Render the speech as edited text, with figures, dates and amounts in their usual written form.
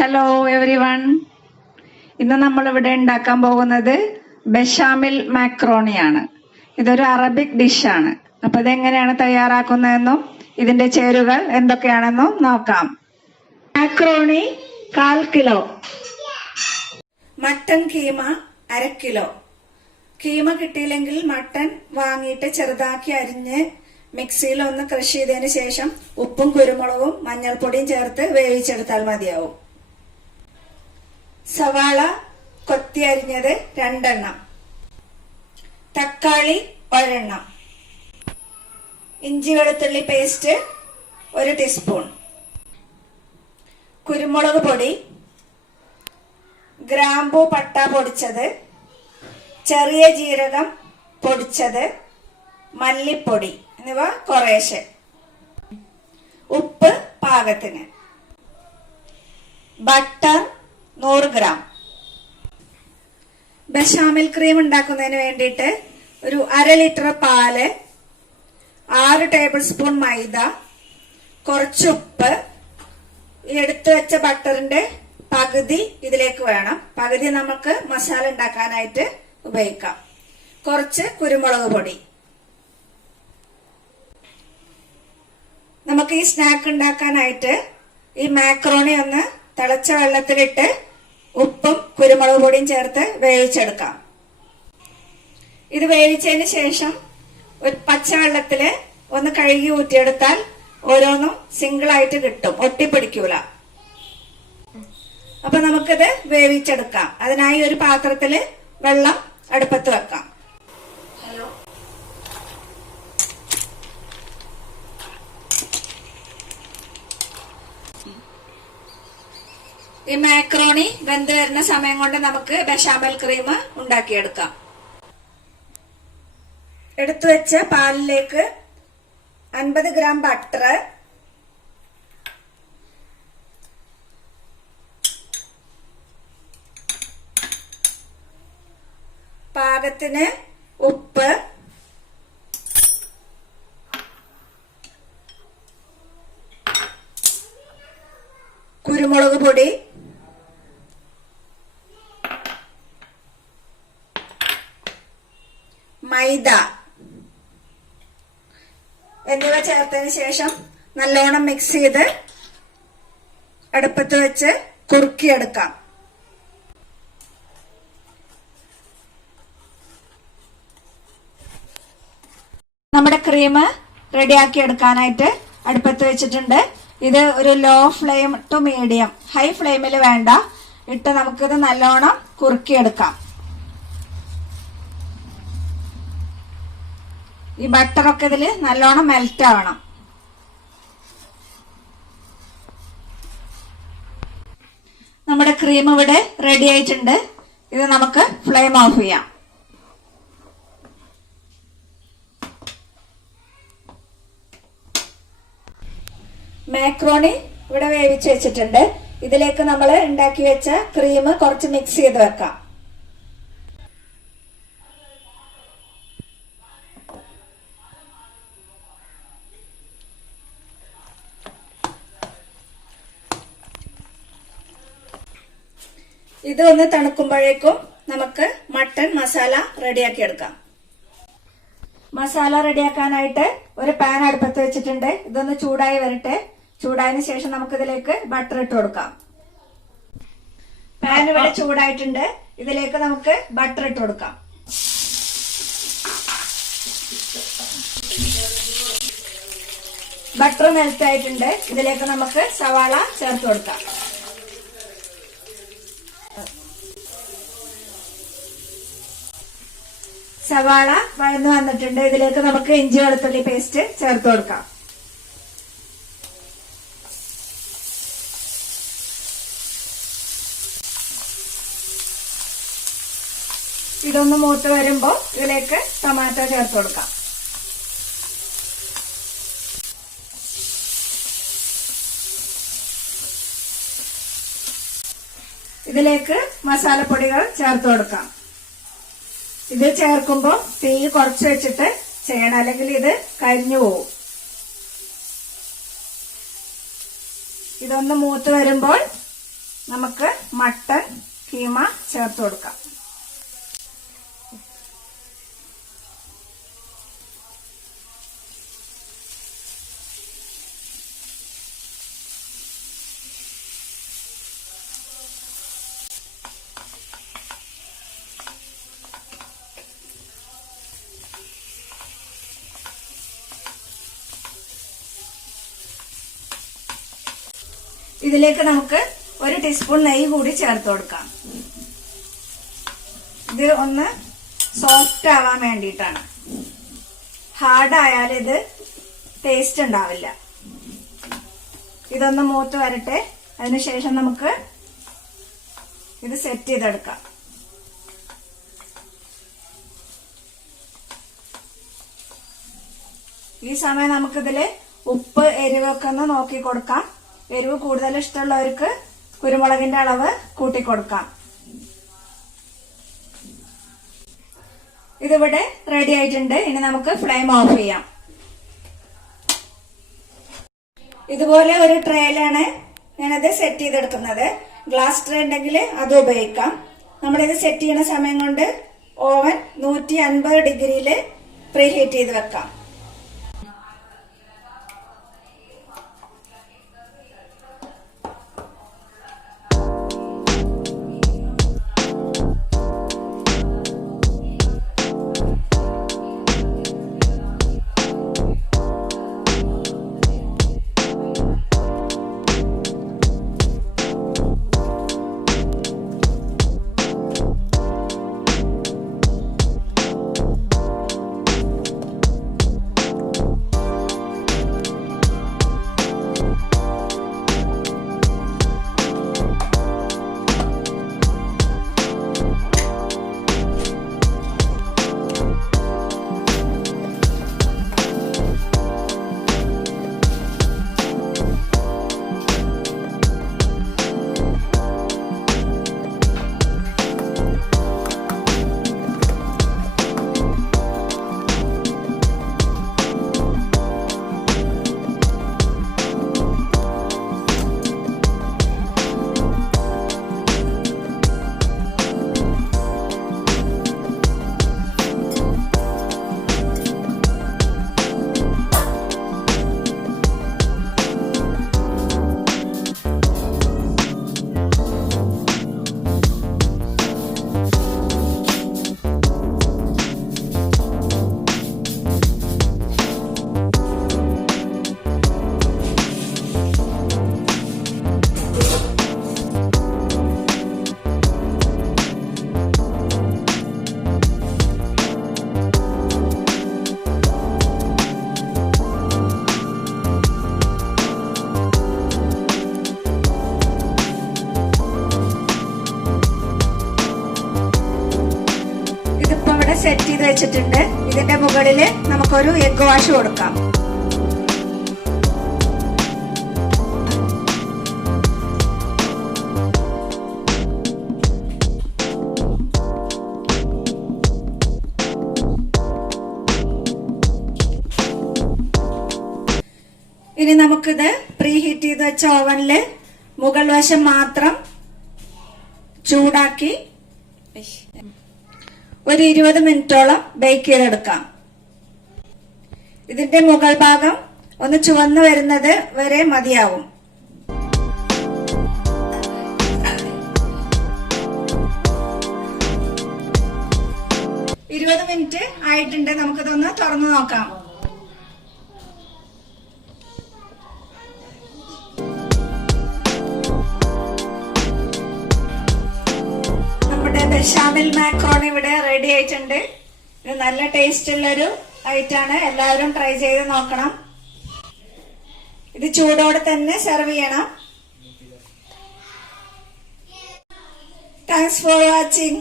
Hello every one. ഇന്ന് നമ്മൾ ഇവിടെ ഉണ്ടാക്കാൻ പോകുന്നത് ബെഷാമിൽ മാക്രോണിയാണ്. ഇതൊരു അറബിക് ഡിഷാണ്. അപ്പൊ ഇതെങ്ങനെയാണ് തയ്യാറാക്കുന്നതെന്നും ഇതിന്റെ ചേരുവകൾ എന്തൊക്കെയാണെന്നും നോക്കാം. Macaroni 1/4 kilo, mutton keema 1/2 kilo. Keema കിട്ടിയില്ലെങ്കിൽ മട്ടൻ വാങ്ങിയിട്ട് ചെറുതാക്കി അരിഞ്ഞ് മിക്സിയിൽ ഒന്ന് ക്രഷ് ചെയ്തതിന് ശേഷം ഉപ്പും കുരുമുളകും മഞ്ഞൾപ്പൊടിയും ചേർത്ത് വേവിച്ചെടുത്താൽ മതിയാവും. സവാള കൊത്തി അരിഞ്ഞത് 2 എണ്ണം, തക്കാളി 1 എണ്ണം, ഇഞ്ചി വെളുത്തുള്ളി പേസ്റ്റ് 1 ടീസ്പൂൺ, കുരുമുളക് പൊടി, ഗ്രാമ്പൂ പട്ട പൊടിച്ചത്, ചെറിയ ജീരകം പൊടിച്ചത്, മല്ലിപ്പൊടി എന്നിവ കുറേശ്ശെ, ഉപ്പ് പാകത്തിന്, ബട്ടർ 100 ഗ്രാം. ബെഷാമിൽ ക്രീം ഉണ്ടാക്കുന്നതിന് വേണ്ടിയിട്ട് ഒരു 1/2 ലിറ്റർ പാല്, 6 ടേബിൾ സ്പൂൺ മൈദ, കുറച്ച് ഉപ്പ്, എടുത്തു വെച്ച ബട്ടറിന്റെ പകുതി ഇതിലേക്ക് വേണം. പകുതി നമുക്ക് മസാല ഉണ്ടാക്കാനായിട്ട് ഉപയോഗിക്കാം. കുറച്ച് കുരുമുളക് പൊടി. നമുക്ക് ഈ സ്നാക്ക് ഉണ്ടാക്കാനായിട്ട് ഈ മാക്രോണി ഒന്ന് തിളച്ച വെള്ളത്തിലിട്ട് ഉപ്പും കുരുമുളക് പൊടിയും ചേർത്ത് വേവിച്ചെടുക്കാം. ഇത് വേവിച്ചതിന് ശേഷം ഒരു പച്ചവെള്ളത്തില് ഒന്ന് കഴുകി ഊറ്റിയെടുത്താൽ ഓരോന്നും സിംഗിൾ ആയിട്ട് കിട്ടും, ഒട്ടിപ്പിടിക്കൂല. അപ്പൊ നമുക്കിത് വേവിച്ചെടുക്കാം. അതിനായി ഒരു പാത്രത്തില് വെള്ളം അടുപ്പത്ത് വെക്കാം. ഈ മാക്രോണി വെന്ത് വരുന്ന സമയം കൊണ്ട് നമുക്ക് ബെഷാമൽ ക്രീം ഉണ്ടാക്കിയെടുക്കാം. എടുത്തു വെച്ച പാലിലേക്ക് 50 ഗ്രാം ബട്ടർ, പാകത്തിന് ഉപ്പ്, കുരുമുളക് പൊടി, മൈദ എന്നിവ ചേർത്തതിന് ശേഷം നല്ലോണം മിക്സ് ചെയ്ത് അടുപ്പത്ത് വെച്ച് കുറുക്കിയെടുക്കാം. നമ്മുടെ ക്രീം റെഡിയാക്കി എടുക്കാനായിട്ട് അടുപ്പത്ത് വെച്ചിട്ടുണ്ട്. ഇത് ഒരു low flame to medium, high ഫ്ലെയിമിൽ വേണ്ട, ഇട്ട് നമുക്കിത് നല്ലോണം കുറുക്കിയെടുക്കാം. ഈ ബട്ടറൊക്കെ ഇതിൽ നല്ലോണം മെൽറ്റ് ആവണം. നമ്മുടെ ക്രീം ഇവിടെ റെഡി ആയിട്ടുണ്ട്. ഇത് നമുക്ക് ഫ്ലെയിം ഓഫ് ചെയ്യാം. മാക്രോണി ഇവിടെ വേവിച്ച് വെച്ചിട്ടുണ്ട്. ഇതിലേക്ക് നമ്മൾ ഉണ്ടാക്കി വെച്ച ക്രീം കുറച്ച് മിക്സ് ചെയ്ത് വെക്കാം. ഇത് ഒന്ന് തണുക്കുമ്പോഴേക്കും നമുക്ക് മട്ടൺ മസാല റെഡിയാക്കി എടുക്കാം. മസാല റെഡിയാക്കാനായിട്ട് ഒരു പാൻ അടുപ്പത്ത് വെച്ചിട്ടുണ്ട്. ഇതൊന്ന് ചൂടായി വരട്ടെ. ചൂടായതിനു ശേഷം നമുക്കിതിലേക്ക് ബട്ടർ ഇട്ട് കൊടുക്കാം. പാൻ ഇവിടെ ചൂടായിട്ടുണ്ട്. ഇതിലേക്ക് നമുക്ക് ബട്ടർ ഇട്ട് കൊടുക്കാം. ബട്ടർ മെൽറ്റ് ആയിട്ടുണ്ട്. ഇതിലേക്ക് നമുക്ക് സവാള ചേർത്ത് കൊടുക്കാം. സവാള വഴന്നു വന്നിട്ടുണ്ട്. ഇതിലേക്ക് നമുക്ക് ഇഞ്ചി വെളുത്തുള്ളി പേസ്റ്റ് ചേർത്ത് കൊടുക്കാം. ഇതൊന്ന് മൂത്ത് വരുമ്പോൾ ഇതിലേക്ക് ടൊമാറ്റോ ചേർത്ത് കൊടുക്കാം. ഇതിലേക്ക് മസാലപ്പൊടികൾ ചേർത്ത് കൊടുക്കാം. ഇത് ചേർക്കുമ്പോൾ തീ കുറച്ച് വെച്ചിട്ട് ചെയ്യണം, അല്ലെങ്കിൽ ഇത് കരിഞ്ഞു പോകും. ഇതൊന്ന് മൂത്ത് വരുമ്പോൾ നമുക്ക് മട്ടൺ കീമ ചേർത്ത് കൊടുക്കാം. ഇതിലേക്ക് നമുക്ക് 1 ടീസ്പൂൺ നെയ്യ് കൂടി ചേർത്ത് കൊടുക്കാം. ഇത് ഒന്ന് സോഫ്റ്റ് ആവാൻ വേണ്ടിയിട്ടാണ്. ഹാർഡ് ആയാൽ ഇത് ടേസ്റ്റ് ഉണ്ടാവില്ല. ഇതൊന്ന് മൂത്ത് വരട്ടെ. അതിനുശേഷം നമുക്ക് ഇത് സെറ്റ് ചെയ്തെടുക്കാം. ഈ സമയം നമുക്കിതില് ഉപ്പ് എരിവൊക്കെ ഒന്ന് നോക്കി കൊടുക്കാം. എരിവ് കൂടുതൽ ഇഷ്ടമുള്ളവർക്ക് കുരുമുളകിന്റെ അളവ് കൂട്ടിക്കൊടുക്കാം. ഇതിവിടെ റെഡി ആയിട്ടുണ്ട്. ഇനി നമുക്ക് ഫ്ലെയിം ഓഫ് ചെയ്യാം. ഇതുപോലെ ഒരു ട്രേയിലാണ് ഞാനത് സെറ്റ് ചെയ്തെടുക്കുന്നത്. ഗ്ലാസ് ട്രേ ഉണ്ടെങ്കിൽ അത് ഉപയോഗിക്കാം. നമ്മളിത് സെറ്റ് ചെയ്യുന്ന സമയം കൊണ്ട് ഓവൻ 150 ഡിഗ്രിയിൽ പ്രീഹീറ്റ് ചെയ്ത് വെക്കാം. സെറ്റ് ചെയ്ത് വെച്ചിട്ടുണ്ട്. ഇതിന്റെ മുകളിൽ നമുക്കൊരു എഗ് വാഷ് കൊടുക്കാം. ഇനി നമുക്കിത് പ്രീഹീറ്റ് ചെയ്ത് വെച്ച ഓവനിൽ മുകൾ വശം മാത്രം ചൂടാക്കി ഒരു 20 മിനിറ്റോളം ബേക്ക് ചെയ്തെടുക്കാം. ഇതിന്റെ മുകൾ ഭാഗം ഒന്ന് ചുവന്നു വരുന്നത് വരെ മതിയാവും. മിനിറ്റ് ആയിട്ടുണ്ട്. നമുക്കിതൊന്ന് തുറന്നു നോക്കാം. ബെഷാമെൽ മാക്രോണി ഇവിടെ റെഡി ആയിട്ടുണ്ട്. ഇത് നല്ല ടേസ്റ്റ് ഉള്ളൊരു ഐറ്റാണ്. എല്ലാവരും ട്രൈ ചെയ്ത് നോക്കണം. ഇത് ചൂടോടെ തന്നെ സെർവ് ചെയ്യണം. Thanks for watching.